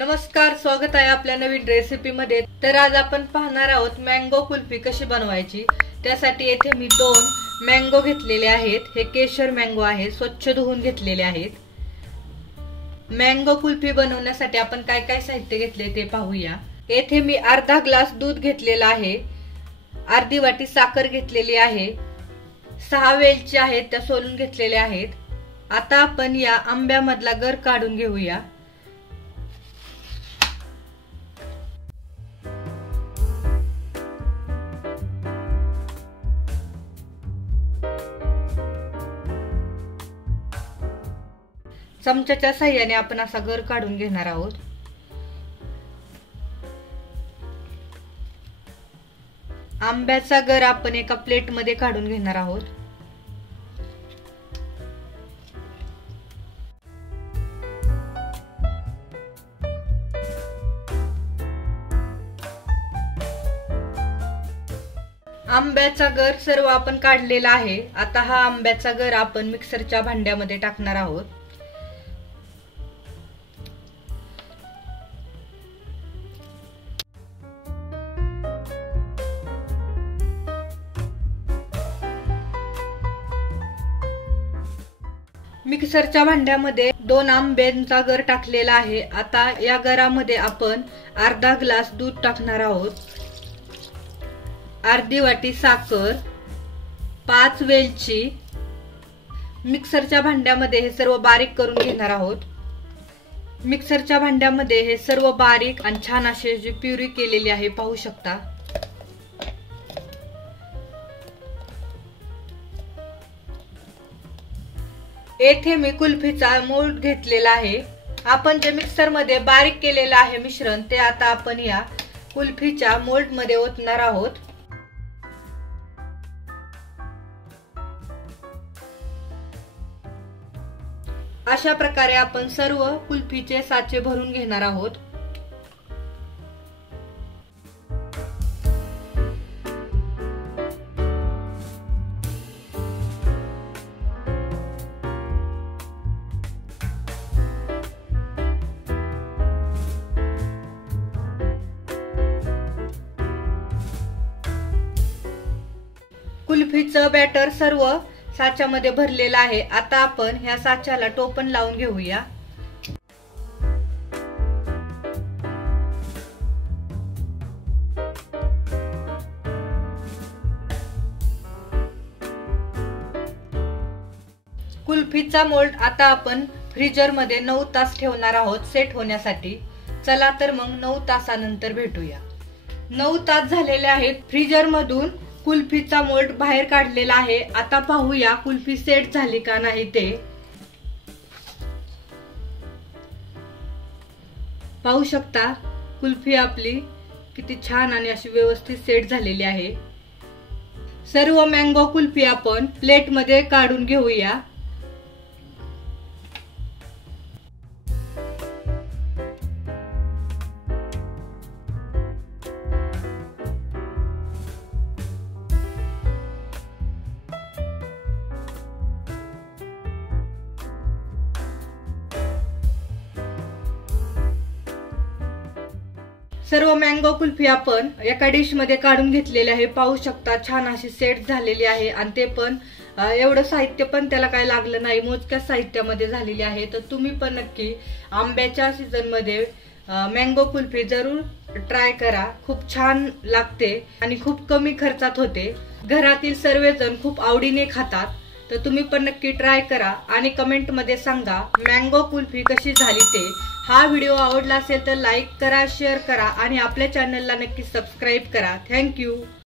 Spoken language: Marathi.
नमस्कार, स्वागत आहे आपल्या नवीन रेसिपी मध्ये। तर आज आपण पाहणार आहोत मँगो कुल्फी कशी बनवायची। त्यासाठी येथे मी 2 मँगो घेतलेले आहेत। हे केशर मँगो आहे, स्वच्छ धुवून घेतलेले आहेत। मँगो कुल्फी बनवण्यासाठी आपण काय काय साहित्य घेतले ते पाहूया। येथे मी अर्धा ग्लास दूध घेतलेला आहे, अर्धी वाटी साखर घेतलेली आहे, 6 वेलची आहेत त्या सोलून घेतलेल्या आहेत। आता आपण या आंब्यामधला गर काढून घेऊया। चमच्याच्या साहाय्याने आपण असा गर काढून घेणार आहोत। आंब्याचा गर आपण एका प्लेट मध्ये काढून घेणार आहोत। आंब्याचा गर सर्व आपण काढलेला आहे। आता हा आंब्याचा गर आपण मिक्सरच्या भांड्यामध्ये टाकणार आहोत। मिक्सरच्या भांड्यामध्ये 2 आंब्यांचा गर टाकलेला आहे। आता या गरामध्ये आपण अर्धा ग्लास दूध टाकणार आहोत, अर्धी वाटी साखर, 5 वेलची। मिक्सरच्या भांड्यामध्ये हे सर्व बारीक करून घेणार आहोत। मिक्सरच्या भांड्यामध्ये हे सर्व बारीक आणि छान असे जी प्युरी केलेली आहे पाहू शकता। येथे मी कुल्फीचा मोल्ड घेतलेला आहे। आपण जे मिक्सर मध्ये बारीक केलेलं आहे मिश्रण ते आता आपण या कुल्फीच्या मोल्ड मध्ये ओतणार आहोत। अशा प्रकारे आपण सर्व कुल्फीचे साचे भरून घेणार आहोत। कुल्फीचं बॅटर सर्व साच्यामध्ये भरलेलं आहे। आता आपण ह्या साच्याला टोपण लावून घेऊया। कुल्फीचा मोल्ड आता आपण फ्रीजर मध्ये 9 तास ठेवणार आहोत सेट होण्यासाठी। चला तर मग 9 तासानंतर भेटूया। 9 तास झालेले आहेत। फ्रीजर मधून कुल्फीचा मोल्ड बाहेर काढलेला आहे। आता पाहूया कुल्फी सेट झाली का नाही ते। पाहू शकता कुल्फी आपली किती छान आणि अशी व्यवस्थित सेट झालेली आहे। सर्व मँगो कुल्फी आपण प्लेट मध्ये काढून घेऊया। सर्व मँगो कुल्फी आपण एका डिश मध्ये काढून घेतलेली आहे। पाहू शकता छान अशी सेट झालेली आहे आणि ते पण एवढं साहित्य पण त्याला काय लागलं नाही, मोजक्या साहित्यामध्ये झालेली आहे। तर तुम्ही पण नक्की आंब्याच्या सीझन मध्ये मँगो कुल्फी जरूर ट्राय करा। खूप छान लागते आणि खूप कमी खर्चात होते। घरातील सर्वजण खूप आवडीने खातात। तर तुम्ही पण नक्की ट्राय करा आणि कमेंट मध्ये सांगा मँगो कुल्फी कशी झाली ते। हा व्हिडिओ आवडला असेल तर लाईक करा, शेअर करा आणि आपल्या चॅनलला नक्की सबस्क्राईब करा। थँक्यू।